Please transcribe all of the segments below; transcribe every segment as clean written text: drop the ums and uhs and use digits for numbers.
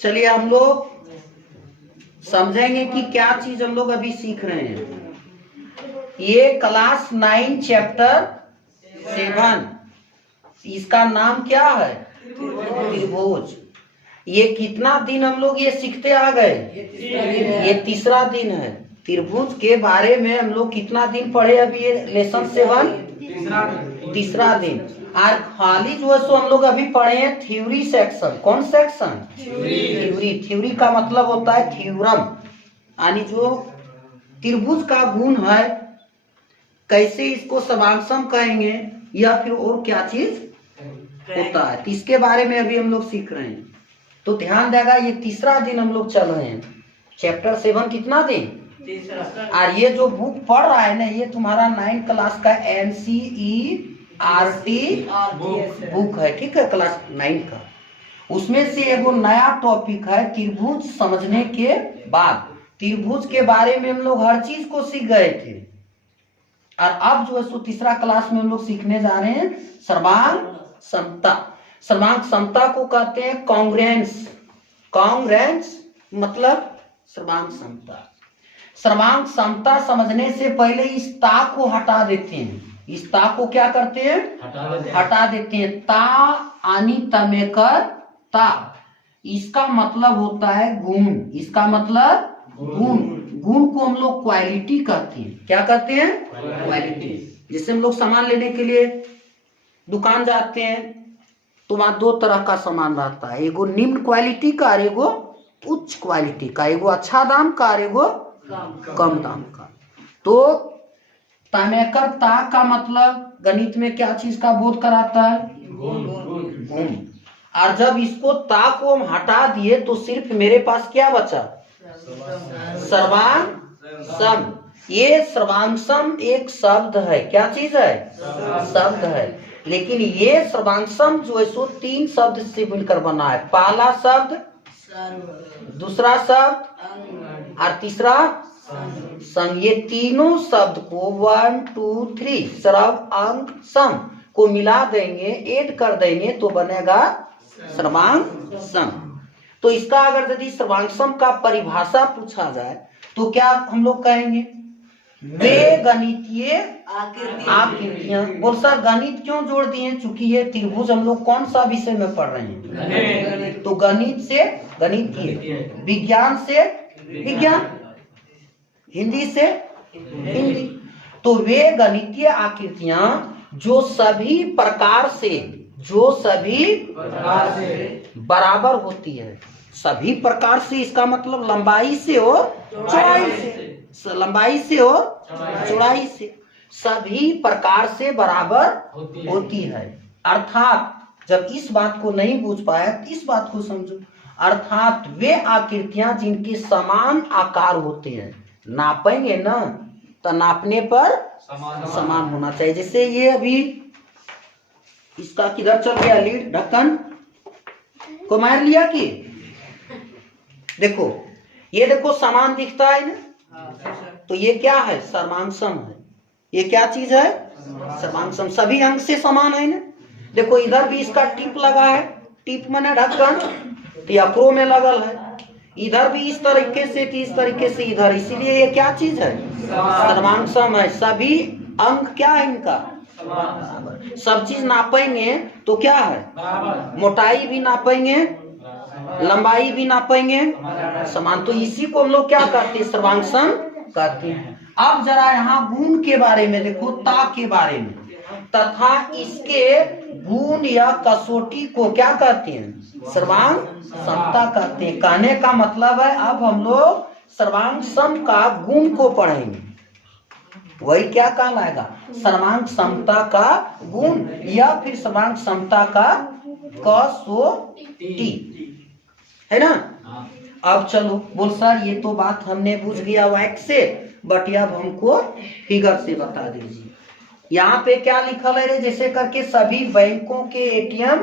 चलिए हम लोग समझेंगे कि क्या चीज हम लोग अभी सीख रहे हैं। ये क्लास 9 चैप्टर 7, इसका नाम क्या है? त्रिभुज। ये कितना दिन हम लोग ये सीखते आ गए? ये तीसरा दिन है। त्रिभुज के बारे में हम लोग कितना दिन पढ़े अभी? ये लेसन 7 तीसरा दिन। और खाली जो है सो हम लोग अभी पढ़े हैं थ्योरी सेक्शन। कौन सेक्शन? थ्योरी। थ्योरी का मतलब होता है थ्योरम, यानी जो त्रिभुज का गुण है, कैसे इसको समांसम कहेंगे या फिर और क्या चीज होता है, तो इसके बारे में अभी हम लोग सीख रहे हैं। तो ध्यान देगा, ये तीसरा दिन हम लोग चल रहे हैं। चैप्टर 7 कितना दिन? और ये जो बुक पढ़ रहा है ना, ये तुम्हारा 9 क्लास का NCERT बुक है, ठीक है, क्लास 9 का। उसमें से एगो नया टॉपिक है त्रिभुज समझने के बाद। त्रिभुज के बारे में हम लोग हर चीज को सीख गए थे, और अब जो है सो तीसरा क्लास में हम लोग सीखने जा रहे हैं सर्वांग समता। सर्वांग समता को कहते हैं कॉन्ग्रुएंस। कॉन्ग्रुएंस मतलब सर्वांग समता। सर्वांग समता समझने से पहले इस ता को हटा देते हैं। इस ता को क्या करते हैं? हटा देते हैं। ता आनी तमेकर ता, इसका मतलब होता है गुण। इसका मतलब गुण। गुण को हम लोग क्वालिटी कहते हैं। क्या कहते हैं? क्वालिटी। जैसे हम लोग सामान लेने के लिए दुकान जाते हैं तो वहां 2 तरह का सामान रहता है, एगो निम्न क्वालिटी का और एगो उच्च क्वालिटी का, एगो अच्छा दाम का और एगो कम दाम का। तो तमेकर ता का मतलब गणित में क्या चीज का बोध कराता है? गुण। और जब इसको ता को हम हटा दिए तो सिर्फ मेरे पास क्या बचा? सर्वांग सम। ये सर्वांगसम एक शब्द है। क्या चीज है? शब्द है। लेकिन ये सर्वांगसम जो है सो 3 शब्द से मिलकर बना है। पहला शब्द, दूसरा शब्द और तीसरा सम। ये तीनों शब्द को 1 2 3 सर्वांग सम को मिला देंगे, ऐड कर देंगे तो बनेगा सर्वांग सम। तो इसका अगर यदि सर्वांगसम का परिभाषा पूछा जाए तो क्या हम लोग कहेंगे? वे गणितीय आकृतियां। बोल सर गणित क्यों जोड़ दिए? चूंकि ये त्रिभुज हम लोग कौन सा विषय में पढ़ रहे हैं? तो गणित से गणितीय, विज्ञान से विज्ञान, हिंदी से हिंदी। तो वे गणितीय आकृतियां जो सभी प्रकार से बराबर होती है। सभी प्रकार से इसका मतलब लंबाई से और चौड़ाई से, लंबाई से और चौड़ाई से, सभी प्रकार से बराबर होती है। अर्थात जब इस बात को नहीं बूझ पाया तो इस बात को समझो। अर्थात वे आकृतियां जिनके समान आकार होते हैं, नापेंगे ना तो नापने पर समान होना चाहिए। जैसे ये अभी इसका किधर चल गया लीड, ढक्कन को मार लिया कि देखो, ये देखो समान दिखता है ना, तो ये क्या है? सर्वांगसम है। ये क्या चीज है? सर्वांगसम। सभी अंग से समान है ना। देखो इधर भी इसका टिप लगा है, टिप माने ढक्कन, तो अक्रो में लगल है। इधर भी इस तरीके से, इस तरीके से इधर, इसीलिए ये क्या चीज है? सर्वांगसम है। सभी अंग क्या है इनका? सब चीज नापेंगे तो क्या है? मोटाई भी नापेंगे, लंबाई भी नापेंगे, समान। तो इसी को हम लोग क्या कहते हैं? सर्वांगसम कहते हैं। अब जरा यहाँ गुण के बारे में देखो, ता के बारे में, तथा इसके गुण या कसौटी को क्या कहते हैं? सर्वांग समता कहते हैं। कहने का मतलब है अब हम लोग सर्वांग सम का गुण को पढ़ेंगे। वही क्या कहलाएगा? सर्वांग समता का गुण या फिर सर्वांग समता का कसौटी, है ना। अब चलो बोल सर ये तो बात हमने बुझ गया वाक्य से, बट अब हमको फिगर से बता दीजिए। यहाँ पे क्या लिखल है रे? जैसे करके सभी बैंकों के एटीएम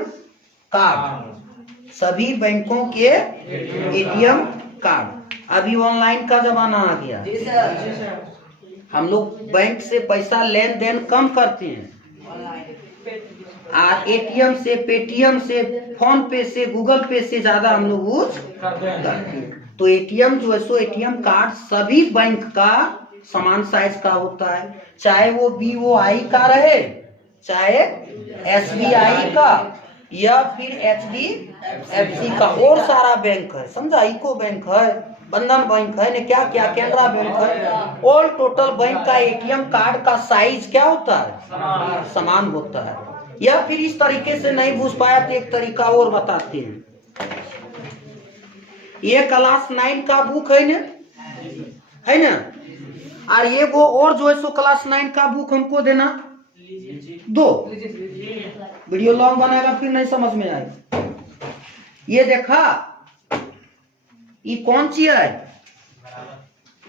कार्ड, सभी बैंकों के एटीएम कार्ड। अभी ऑनलाइन का जमाना आ गया, हम लोग बैंक से पैसा लेन देन कम करते हैं। एटीएम से, पेटीएम से, फोन पे से, गूगल पे से ज्यादा हम लोग यूज करते हैं। तो एटीएम जो है सो एटीएम कार्ड सभी बैंक का समान साइज का होता है, चाहे वो BOI का रहे, चाहे SBI का, या फिर HDFC का, और सारा बैंक है, समझा, इको बैंक है, बंधन बैंक है, ने क्या क्या, कैनरा बैंक है, ऑल टोटल बैंक का एटीएम कार्ड का साइज क्या होता है, समान होता है। या फिर इस तरीके से नहीं पूछ पाया तो एक तरीका और बताते हैं। ये क्लास 9 का बुक है ना, और ये वो और जो है सो क्लास 9 का बुक हमको देना दो, वीडियो लॉन्ग बनाएगा फिर नहीं समझ में आएगा। ये देखा, ये कौन सी है,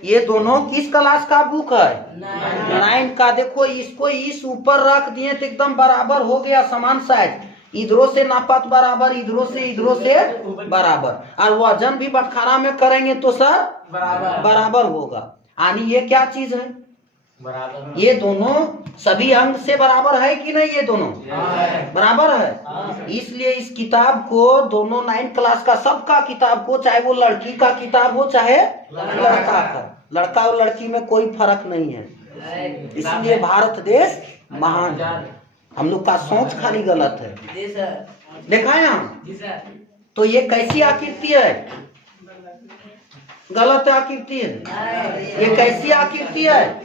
ये दोनों किस क्लास का बुक है, 9 का। देखो इसको इस ऊपर रख दिए तो एकदम बराबर हो गया, समान साइज, इधरों से नापा तो बराबर, इधरों से बराबर, और वजन भी बटखारा में करेंगे तो सर बराबर होगा। यानी ये क्या चीज है, बराबर। ये दोनों सभी अंग से बराबर है कि नहीं, ये दोनों बराबर है। इसलिए इस किताब को दोनों 9 क्लास का, सबका किताब को, चाहे वो लड़की का किताब हो चाहे लड़का का, लड़का और लड़की में कोई फर्क नहीं है। इसलिए भारत देश महान, हम लोग का सोच खाली गलत है। देखा है ना, तो ये कैसी आकृति है, गलत आकृति है। ये कैसी आकृति है,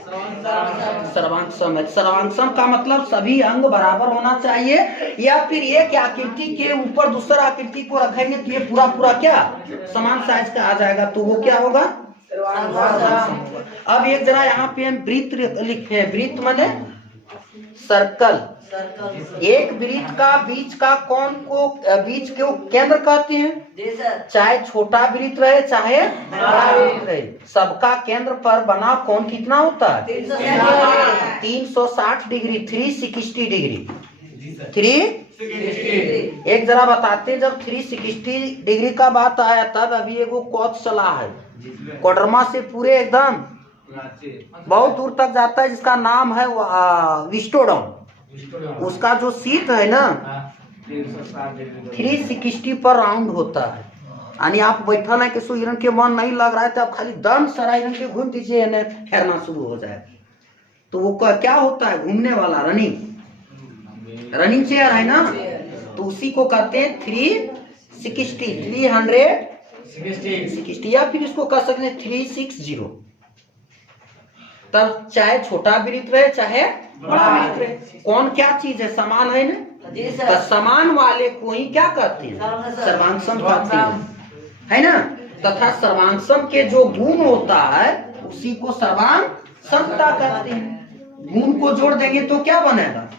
सर्वांगसम है। सर्वांगसम का मतलब सभी अंग बराबर होना चाहिए, या फिर एक आकृति के ऊपर दूसरा आकृति को रखेंगे तो ये पूरा पूरा क्या समान साइज का आ जाएगा, तो वो क्या होगा, अब एक जरा यहाँ पे हम वृत्त लिखे, वृत्त माने सर्कल। एक वृत्त का बीच का कोण को, बीच को केंद्र कहते हैं, चाहे छोटा वृत्त रहे चाहे बड़ा वृत्त रहे, सबका केंद्र पर बना कोण कितना होता है, 360 डिग्री, 360 डिग्री, 360। एक जरा बताते हैं, जब 360 डिग्री का बात आया तब अभी एगो कोच चला है, कोडरमा से पूरे एकदम बहुत दूर तक जाता है, जिसका नाम है विस्टोडम। उसका जो सीट है ना 360 पर राउंड होता है, यानी आप बैठा नहीं कि इरण के मन नहीं लग रहा है तो आप खाली दम सरा इरण के घूम दीजिए, ठहरना शुरू हो जाए। तो वो क्या होता है, घूमने वाला रनिंग चेयर है ना, तो उसी को कहते हैं 360, या फिर इसको कह सकते हैं 360। तब चाहे छोटा वृत्त रहे चाहे बड़ा वृत्त रहे, कौन क्या चीज है, समान है ना, तो समान वाले को ही क्या कहते हैं, सर्वांगसम कहते हैं, है ना। तथा सर्वांगसम के जो गुण होता है उसी को सर्वांगसमता कहते हैं। गुण को जोड़ देंगे तो क्या बनेगा,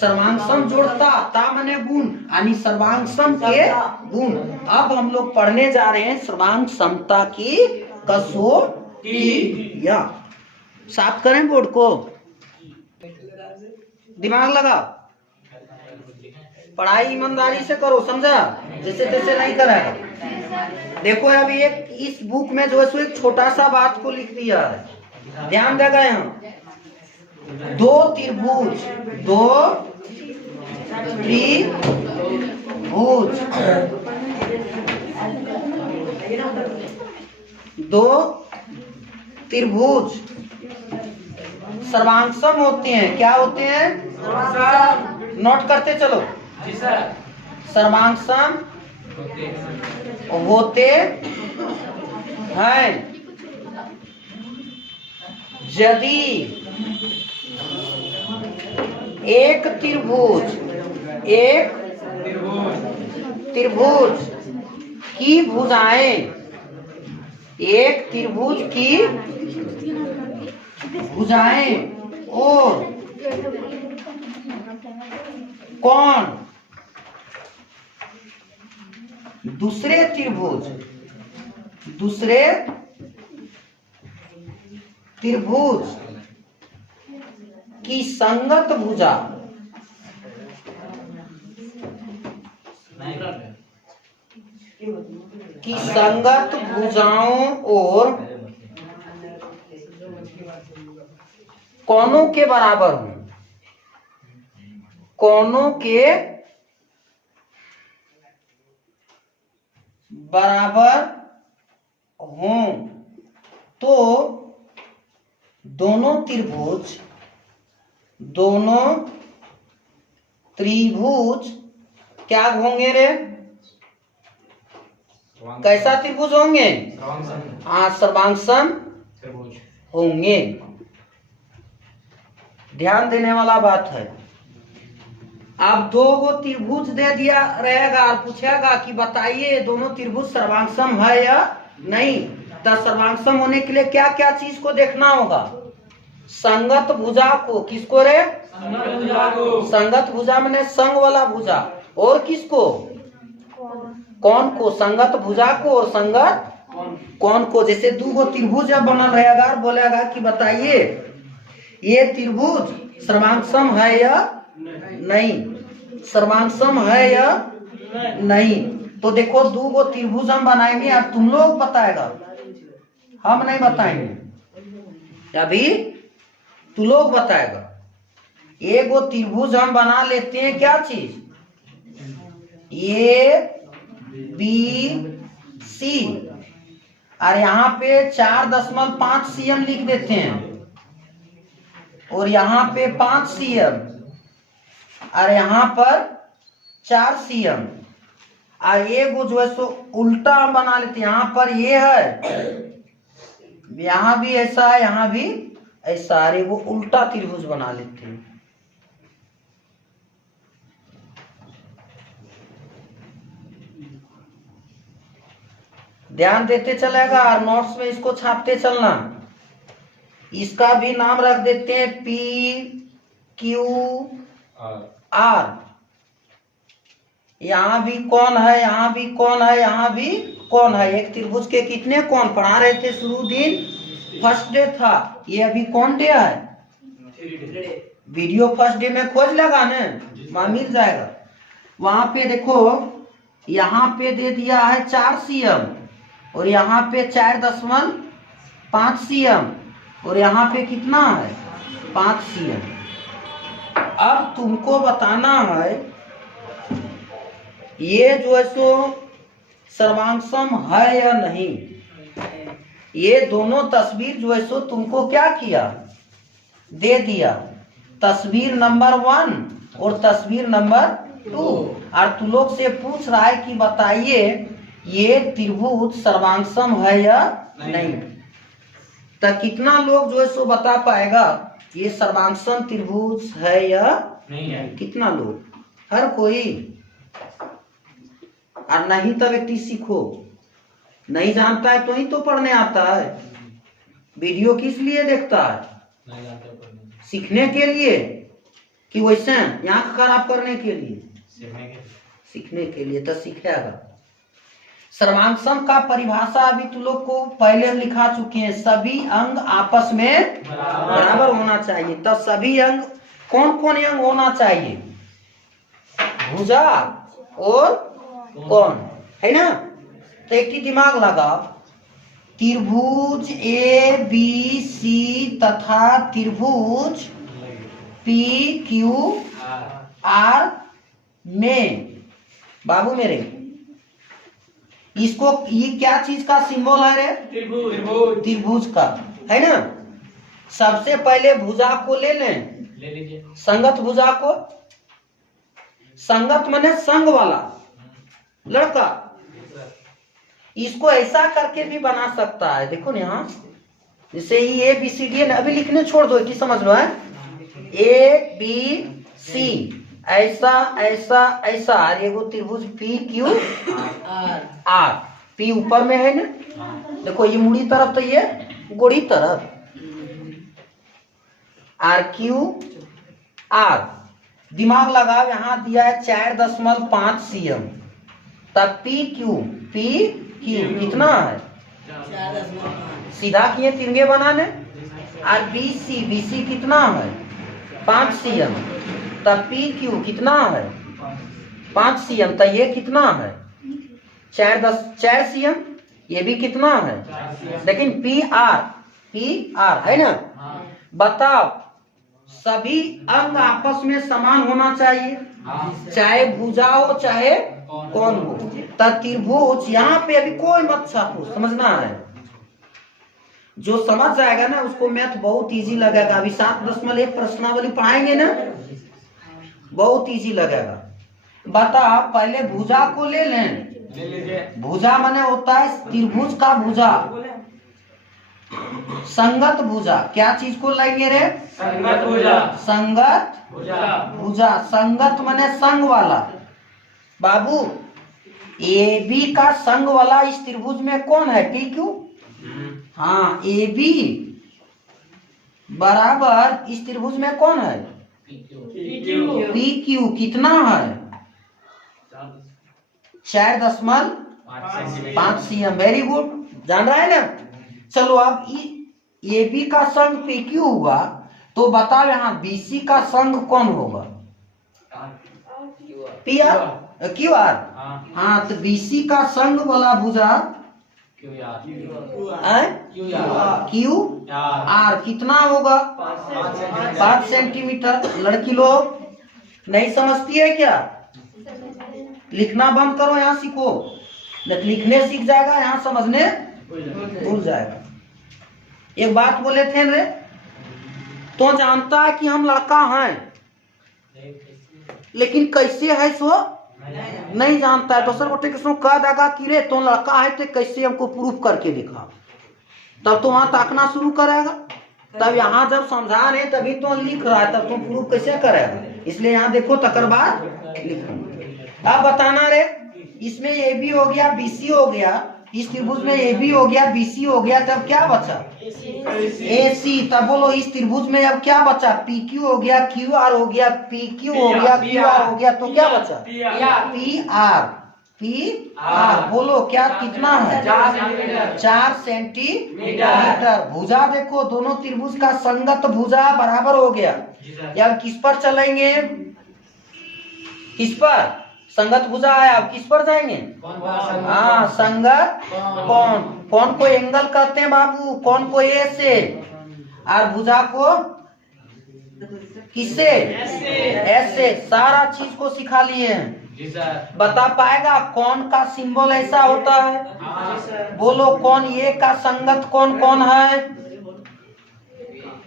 सर्वांगसम जोड़ता, ता माने गुण, यानी सर्वांगसम के गुण। अब हम लोग पढ़ने जा रहे हैं सर्वांगसमता की कसौटी। या साफ करें बोर्ड को, दिमाग लगाओ, पढ़ाई ईमानदारी से करो, समझा, जैसे तैसे नहीं करेगा। देखो अभी एक इस बुक में जो है सो एक छोटा सा बात को लिख दिया है, ध्यान देगा। यहाँ दो त्रिभुज, दो त्रिभुज सर्वांगसम होते हैं। क्या होते हैं, नोट करते चलो, सर्वांगसम होते हैं यदि एक त्रिभुज की भुजाएं, एक त्रिभुज की भुजाएं और कोण दूसरे त्रिभुज की संगत भुजा की संगत भुजाओं और कोणों के बराबर हूं। कोनों के बराबर हों तो दोनों त्रिभुज क्या होंगे रे? कैसा त्रिभुज होंगे? हाँ, सर्वांगसम होंगे। ध्यान देने वाला बात है। अब 2 त्रिभुज दे दिया रहेगा और पूछेगा कि बताइए दोनों त्रिभुज सर्वांगसम है या नहीं। तो सर्वांगसम होने के लिए क्या क्या चीज को देखना होगा? संगत भुजा को। किसको रे? संगत भुजा मैंने संग वाला भुजा। और किसको? कौन को? संगत भुजा को और संगत कौन को। जैसे 2 त्रिभुज बनल रहेगा, बोलेगा कि बताइए ये त्रिभुज सर्वांगसम है या नहीं, सर्वांगसम है या नहीं। तो देखो 2 त्रिभुज हम बनाएंगे और तुम लोग बताएगा, हम नहीं बताएंगे, अभी तू लोग बताएगा। 1 त्रिभुज हम बना लेते हैं, क्या चीज? ABC और यहाँ पे 4.5 cm लिख देते हैं और यहाँ पे 5 cm और यहाँ पर 4 cm और 1 जो है सो उल्टा हम बना लेते हैं। यहाँ पर ये है, यहाँ भी ऐसा है, यहाँ भी ऐसा, अरे वो उल्टा त्रिभुज बना लेते हैं। ध्यान देते चलेगा और नोट्स में इसको छापते चलना। इसका भी नाम रख देते हैं PQR। यहाँ भी कौन है, यहाँ भी कौन है, यहाँ भी कौन है। एक त्रिभुज के कितने कौन पढ़ा रहे थे शुरू दिन? फर्स्ट डे था। ये अभी कौन डे है? वीडियो फर्स्ट डे में खोज लगा ना, वहां मिल जाएगा। वहां पे देखो, यहाँ पे दे दिया है 4 cm और यहाँ पे 4.5 cm और यहाँ पे कितना है? 5 cm। अब तुमको बताना है ये जो है सो सर्वांगसम है या नहीं। ये दोनों तस्वीर जो है सो तुमको क्या किया? दे दिया, तस्वीर नंबर 1 और तस्वीर नंबर 2। और तू लोग से पूछ रहा है कि बताइए ये त्रिभुज सर्वांगसम है या नहीं। तो कितना लोग जो है सो बता पाएगा ये सर्वांगसम त्रिभुज है या नहीं है? कितना लोग? हर कोई। और नहीं तो व्यक्ति सीखो, नहीं जानता है तो ही तो पढ़ने आता है। वीडियो किस लिए देखता है? सीखने के लिए कि वैसे आंख खराब करने के लिए? सीखने के लिए। तो सीखेगा। सर्वांगसम का परिभाषा अभी तू लोग को पहले लिखा चुके हैं, सभी अंग आपस में बराबर होना चाहिए। तो सभी अंग कौन कौन अंग होना चाहिए? भुजा और कौन, है ना। तो एक ही दिमाग लगा, त्रिभुज ABC तथा त्रिभुज PQR में, बाबू मेरे, इसको ये क्या चीज का सिंबल है रे? त्रिभुज का, है ना। सबसे पहले भुजा को ले लीजिए, संगत भुजा को। संगत माने संग वाला लड़का। इसको ऐसा करके भी बना सकता है, देखो ना यहाँ, जैसे ये ABCD है ना, अभी लिखने छोड़ दो कि समझ लो है। ABC ऐसा ऐसा ऐसा, और ये त्रिभुज PQR। P ऊपर में है ना, देखो ये मुड़ी तरफ तो ये गोड़ी तरफ, RQR। दिमाग लगाओ, यहाँ दिया है 4.5 cm। तब PQ कितना है? सीधा किए तिरंगे बनाने। और BC कितना है? 5 cm। तब PQ कितना है? 5 cm। तो ये कितना है? 4 cm। ये भी कितना है? लेकिन PR है ना। बताओ सभी अंग आपस में समान होना चाहिए, चाहे भुजा हो चाहे कौन हो। तो त्रिभुज यहाँ पे अभी कोई मत छापो, समझना है। जो समझ जाएगा ना उसको मैथ बहुत इजी लगेगा। अभी 7.1 प्रश्नावली पढ़ाएंगे ना, बहुत इजी लगेगा। बता, पहले भुजा को ले लें। भुजा माने होता है त्रिभुज का भुजा, संगत भुजा। क्या चीज को लेंगे रे? संगत भुजा। संगत भुजा। संगत माने संग वाला। बाबू, ए बी का संग वाला इस त्रिभुज में कौन है? P Q. हाँ, ए बी बराबर इस त्रिभुज में कौन है? P Q. कितना है? 4.5 cm। वेरी गुड, जान रहा है ना। चलो अब ए बी का संग पी क्यू हुआ, तो बताओ यहाँ बी सी का संग कौन होगा? P R, Q R. हाँ, तो बी सी का संग वाला भुजा क्यू आर कितना होगा? 5 सेंटीमीटर। लड़की लोग नहीं समझती है क्या? लिखना बंद करो, यहाँ सीखो। लिखने सीख जाएगा, यहाँ समझने भूल जाएगा। एक बात बोले थे रे, तो जानता है कि हम लड़का हैं, लेकिन कैसे है सो नहीं जानता है। दूसर गोटे किसको कह देगा कि रे तो लड़का है तो कैसे हमको प्रूफ करके दिखा, तब तो वहां ताकना शुरू करेगा। तब यहाँ जब समझा रहे तभी तो लिख रहा है, तब तो प्रूफ कैसे करेगा? इसलिए यहाँ देखो तकर बाद लिखो। अब बताना रे, इसमें ए बी हो गया, बी सी हो गया, इस त्रिभुज में ए बी हो गया, बी सी हो गया, तब क्या बचा? ए सी। तब बोलो इस त्रिभुज में अब क्या बचा? पी क्यू हो गया, क्यू आर हो गया, पी क्यू हो गया, क्यू आर हो गया, तो क्या बचा? P R. पी आर बोलो क्या कितना है? 4 सेंटीमीटर। भुजा देखो, दोनों त्रिभुज का संगत भुजा बराबर हो गया। अब किस पर चलेंगे? किस पर? संगत भुजा है, अब किस पर जाएंगे? हाँ, संगत कौन। कौन को एंगल कहते हैं बाबू? कौन को ए से, और भुजा को किससे? ऐसे। सारा चीज को सिखा लिए हैं। बता पाएगा कौन का सिंबल ऐसा होता है? बोलो कौन ए का संगत कौन कौन है?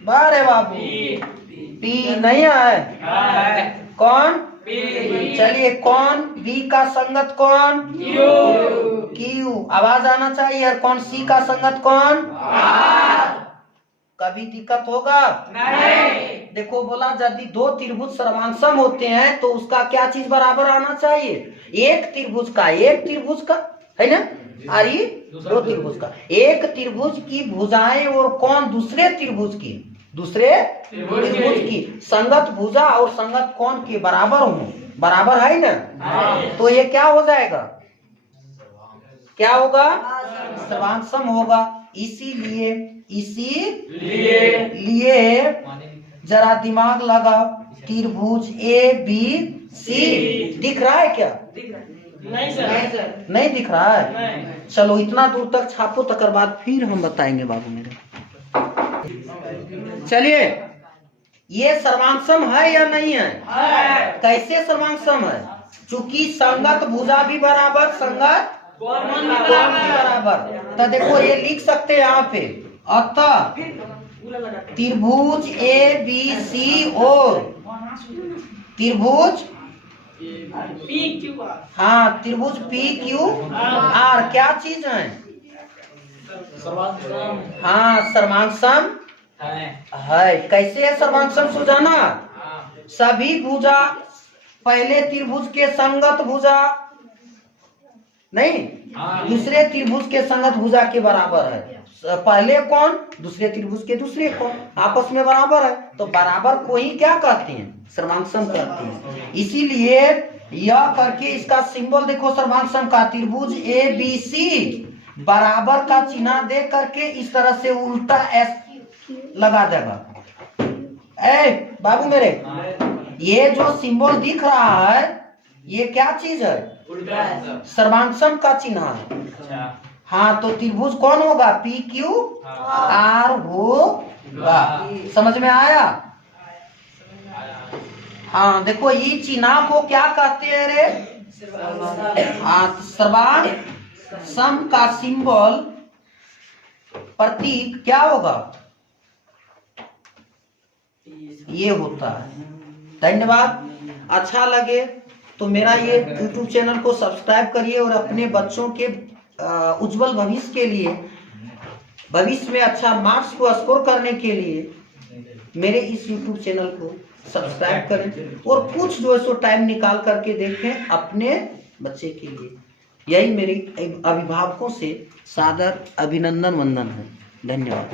बारे बाबू, पी नहीं है। कौन? चलिए, कौन बी का संगत कौन? क्यू। आवाज आना चाहिए। और कौन सी का संगत कौन? कभी दिक्कत होगा नहीं। देखो बोला यदि दो त्रिभुज सर्वांगसम होते हैं तो उसका क्या चीज बराबर आना चाहिए? एक त्रिभुज का है ना, और ये दो त्रिभुज का। एक त्रिभुज की भुजाएं और कौन दूसरे त्रिभुज की संगत भुजा और संगत कोण के बराबर हो। बराबर है ना? तो ये क्या हो जाएगा? क्या होगा? सर्वांगसम होगा। इसीलिए जरा दिमाग लगा, त्रिभुज ए बी सी दिख रहा है क्या? नहीं सर। नहीं दिख रहा है। चलो इतना दूर तक छापो, तकर बाद फिर हम बताएंगे बाबू मेरे। चलिए, ये सर्वांगसम है या नहीं है? कैसे सर्वांगसम है? चूंकि संगत भुजा भी बराबर, संगत कोण भी बराबर। तो देखो ये लिख सकते हैं यहाँ पे, अतः त्रिभुज ए बी सी और त्रिभुज त्रिभुज पी क्यू आर क्या चीज है? सर्वांगसम है। कैसे है सर्वांगसम सुझाना? सभी भुजा पहले त्रिभुज के संगत भुजा नहीं, दूसरे त्रिभुज के संगत भुजा के बराबर है। पहले कौन, दूसरे त्रिभुज के दूसरे कौन आपस में बराबर है, तो बराबर को ही क्या कहते हैं? सर्वांगसम कहते हैं। इसीलिए यह करके इसका सिंबल देखो सर्वांगसम का, त्रिभुज ए बी सी बराबर का चिन्ह दे करके इस तरह से उल्टा एस लगा देगा। ए बाबू मेरे, ये जो सिंबल दिख रहा है ये क्या चीज है? सर्वांगसम का चिन्ह है। हाँ, तो त्रिभुज कौन होगा? पी क्यू आर होगा। समझ में आया? हाँ देखो, ये चिन्ह को क्या कहते हैं रे? हाँ, तो सर्वांग का सिंबल प्रतीक क्या होगा? ये होता है। धन्यवाद। अच्छा लगे तो मेरा ये YouTube चैनल को सब्सक्राइब करिए और अपने बच्चों के उज्जवल भविष्य के लिए, भविष्य में अच्छा मार्क्स को स्कोर करने के लिए मेरे इस YouTube चैनल को सब्सक्राइब करें और कुछ जो है सो टाइम निकाल करके देखें अपने बच्चे के लिए। यही मेरी अभिभावकों से सादर अभिनंदन वंदन है। धन्यवाद।